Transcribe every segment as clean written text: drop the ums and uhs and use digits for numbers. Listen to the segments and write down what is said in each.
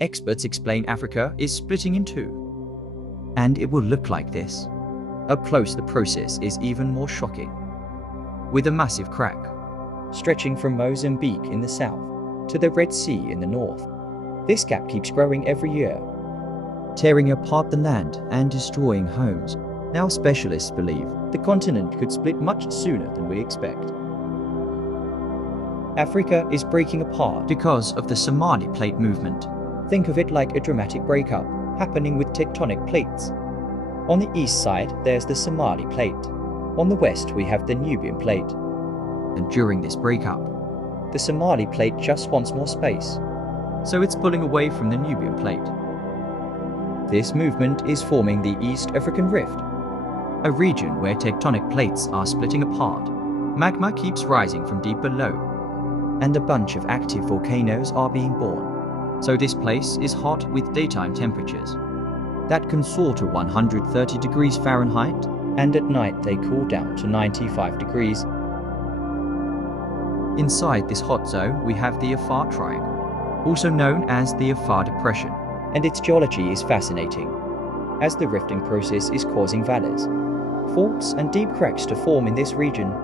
Experts explain Africa is splitting in two, and it will look like this. Up close, the process is even more shocking, with a massive crack stretching from Mozambique in the south to the Red Sea in the north. This gap keeps growing every year, tearing apart the land and destroying homes. Now specialists believe the continent could split much sooner than we expect. Africa is breaking apart because of the Somali plate movement. Think of it like a dramatic breakup happening with tectonic plates. On the east side, there's the Somali plate. On the west, we have the Nubian plate. And during this breakup, the Somali plate just wants more space, so it's pulling away from the Nubian plate. This movement is forming the East African Rift, a region where tectonic plates are splitting apart. Magma keeps rising from deep below, and a bunch of active volcanoes are being born. So this place is hot with daytime temperatures that can soar to 130 degrees Fahrenheit, and at night they cool down to 95 degrees. Inside this hot zone, we have the Afar Triangle, also known as the Afar Depression, and its geology is fascinating, as the rifting process is causing valleys, faults and deep cracks to form in this region.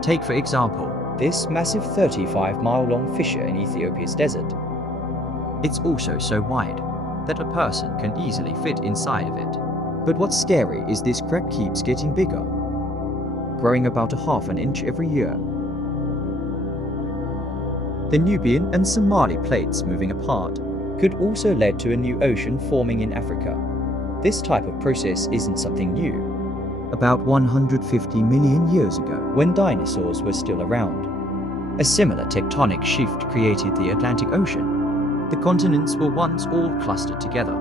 Take, for example, this massive 35-mile-long fissure in Ethiopia's desert. It's also so wide that a person can easily fit inside of it. But what's scary is this crack keeps getting bigger, growing about a half an inch every year. The Nubian and Somali plates moving apart could also lead to a new ocean forming in Africa. This type of process isn't something new. About 150 million years ago, when dinosaurs were still around, a similar tectonic shift created the Atlantic Ocean. The continents were once all clustered together,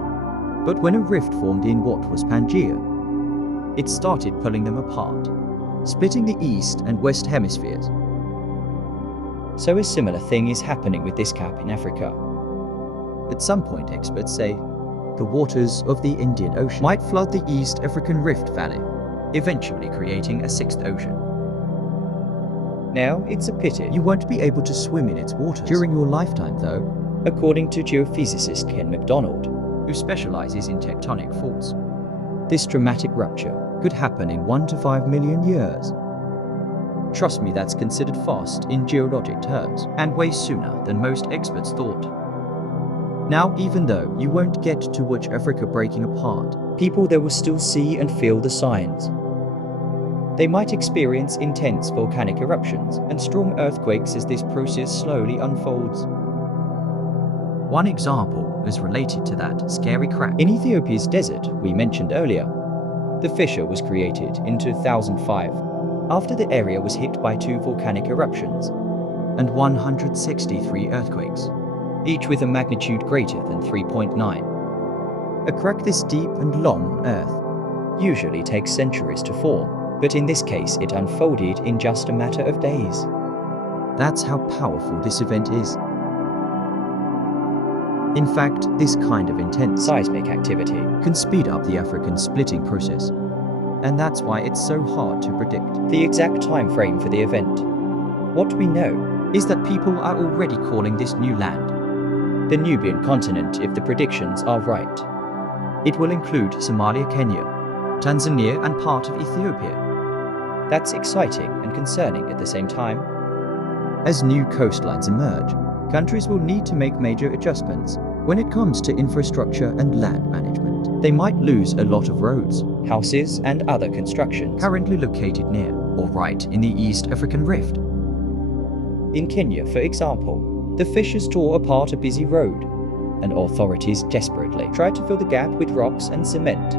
but when a rift formed in what was Pangaea, it started pulling them apart, splitting the east and west hemispheres. So a similar thing is happening with this gap in Africa. At some point, experts say, the waters of the Indian Ocean might flood the East African Rift Valley, eventually creating a sixth ocean. Now, it's a pity you won't be able to swim in its waters during your lifetime though, according to geophysicist Ken McDonald, who specializes in tectonic faults. This dramatic rupture could happen in 1 to 5 million years. Trust me, that's considered fast in geologic terms, and way sooner than most experts thought. Now, even though you won't get to watch Africa breaking apart, people there will still see and feel the signs. They might experience intense volcanic eruptions and strong earthquakes as this process slowly unfolds. One example is related to that scary crack. In Ethiopia's desert we mentioned earlier, the fissure was created in 2005 after the area was hit by 2 volcanic eruptions and 163 earthquakes, each with a magnitude greater than 3.9. A crack this deep and long on Earth usually takes centuries to form, but in this case it unfolded in just a matter of days. That's how powerful this event is. In fact, this kind of intense seismic activity can speed up the African splitting process, and that's why it's so hard to predict the exact time frame for the event. What we know is that people are already calling this new land the Nubian continent if the predictions are right. It will include Somalia, Kenya, Tanzania and part of Ethiopia. That's exciting and concerning at the same time. As new coastlines emerge, countries will need to make major adjustments when it comes to infrastructure and land management. They might lose a lot of roads, houses and other constructions currently located near or right in the East African Rift. In Kenya, for example, the fissures tore apart a busy road, and authorities desperately tried to fill the gap with rocks and cement.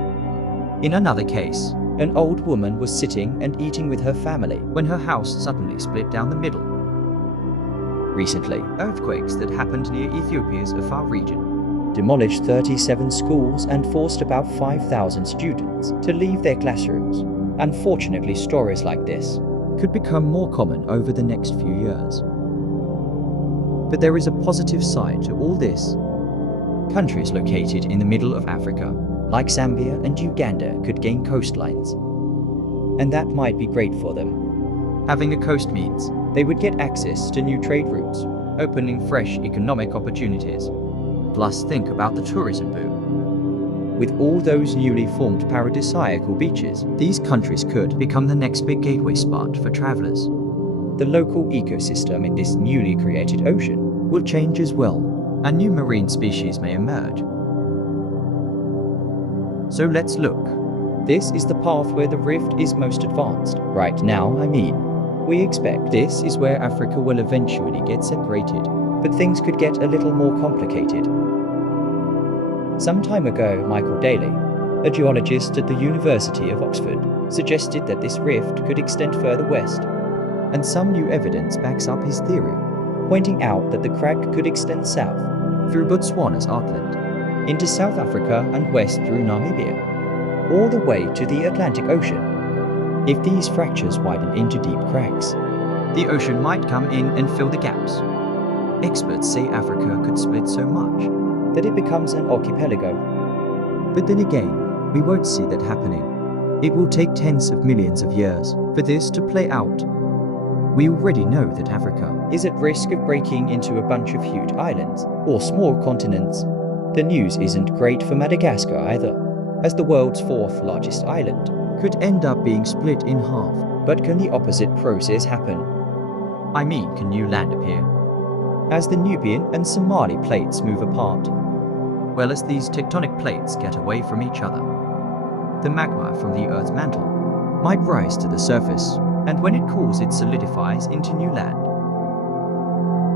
In another case, an old woman was sitting and eating with her family when her house suddenly split down the middle. Recently, earthquakes that happened near Ethiopia's Afar region demolished 37 schools and forced about 5,000 students to leave their classrooms. Unfortunately, stories like this could become more common over the next few years. But there is a positive side to all this. Countries located in the middle of Africa, like Zambia and Uganda, could gain coastlines, and that might be great for them. Having a coast means they would get access to new trade routes, opening fresh economic opportunities. Plus think about the tourism boom. With all those newly formed paradisiacal beaches, these countries could become the next big gateway spot for travelers. The local ecosystem in this newly created ocean will change as well, and new marine species may emerge. So let's look. This is the path where the rift is most advanced. Right now, I mean. We expect this is where Africa will eventually get separated, but things could get a little more complicated. Some time ago, Michael Daly, a geologist at the University of Oxford, suggested that this rift could extend further west, and some new evidence backs up his theory, pointing out that the crack could extend south, through Botswana's heartland, into South Africa and west through Namibia, all the way to the Atlantic Ocean. If these fractures widen into deep cracks, the ocean might come in and fill the gaps. Experts say Africa could split so much that it becomes an archipelago. But then again, we won't see that happening. It will take tens of millions of years for this to play out. We already know that Africa is at risk of breaking into a bunch of huge islands or small continents. The news isn't great for Madagascar either, as the world's fourth largest island could end up being split in half. But can the opposite process happen? I mean, can new land appear? As the Nubian and Somali plates move apart, well, as these tectonic plates get away from each other, the magma from the Earth's mantle might rise to the surface, and when it cools, it solidifies into new land.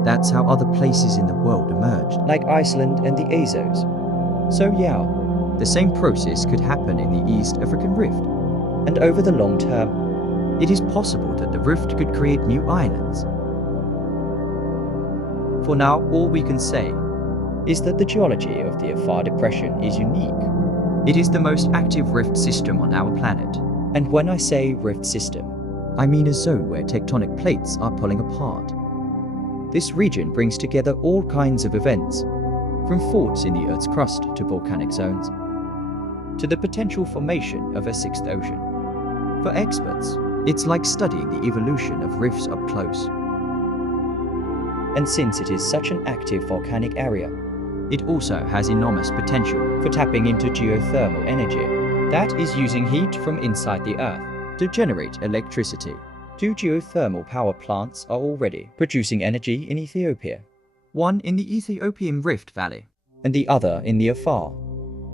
That's how other places in the world emerged, like Iceland and the Azores. So yeah, the same process could happen in the East African Rift, and over the long term, it is possible that the rift could create new islands. For now, all we can say is that the geology of the Afar Depression is unique. It is the most active rift system on our planet. And when I say rift system, I mean a zone where tectonic plates are pulling apart. This region brings together all kinds of events, from faults in the Earth's crust to volcanic zones, to the potential formation of a sixth ocean. For experts, it's like studying the evolution of rifts up close. And since it is such an active volcanic area, it also has enormous potential for tapping into geothermal energy. That is using heat from inside the Earth to generate electricity. 2 geothermal power plants are already producing energy in Ethiopia, one in the Ethiopian Rift Valley, and the other in the Afar.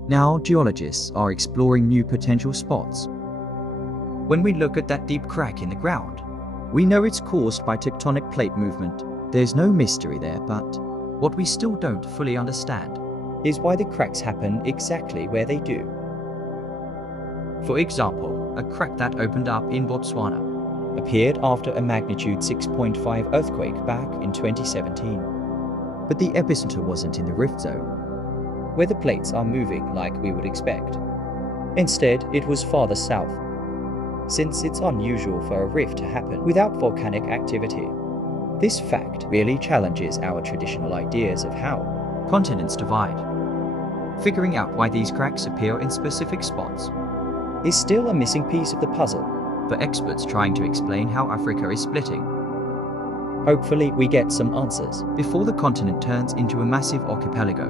Now geologists are exploring new potential spots. When we look at that deep crack in the ground, we know it's caused by tectonic plate movement. There's no mystery there, but what we still don't fully understand is why the cracks happen exactly where they do. For example, a crack that opened up in Botswana appeared after a magnitude 6.5 earthquake back in 2017. But the epicenter wasn't in the rift zone, where the plates are moving like we would expect. Instead, it was farther south, since it's unusual for a rift to happen without volcanic activity. This fact really challenges our traditional ideas of how continents divide. Figuring out why these cracks appear in specific spots is still a missing piece of the puzzle for experts trying to explain how Africa is splitting. Hopefully, we get some answers before the continent turns into a massive archipelago.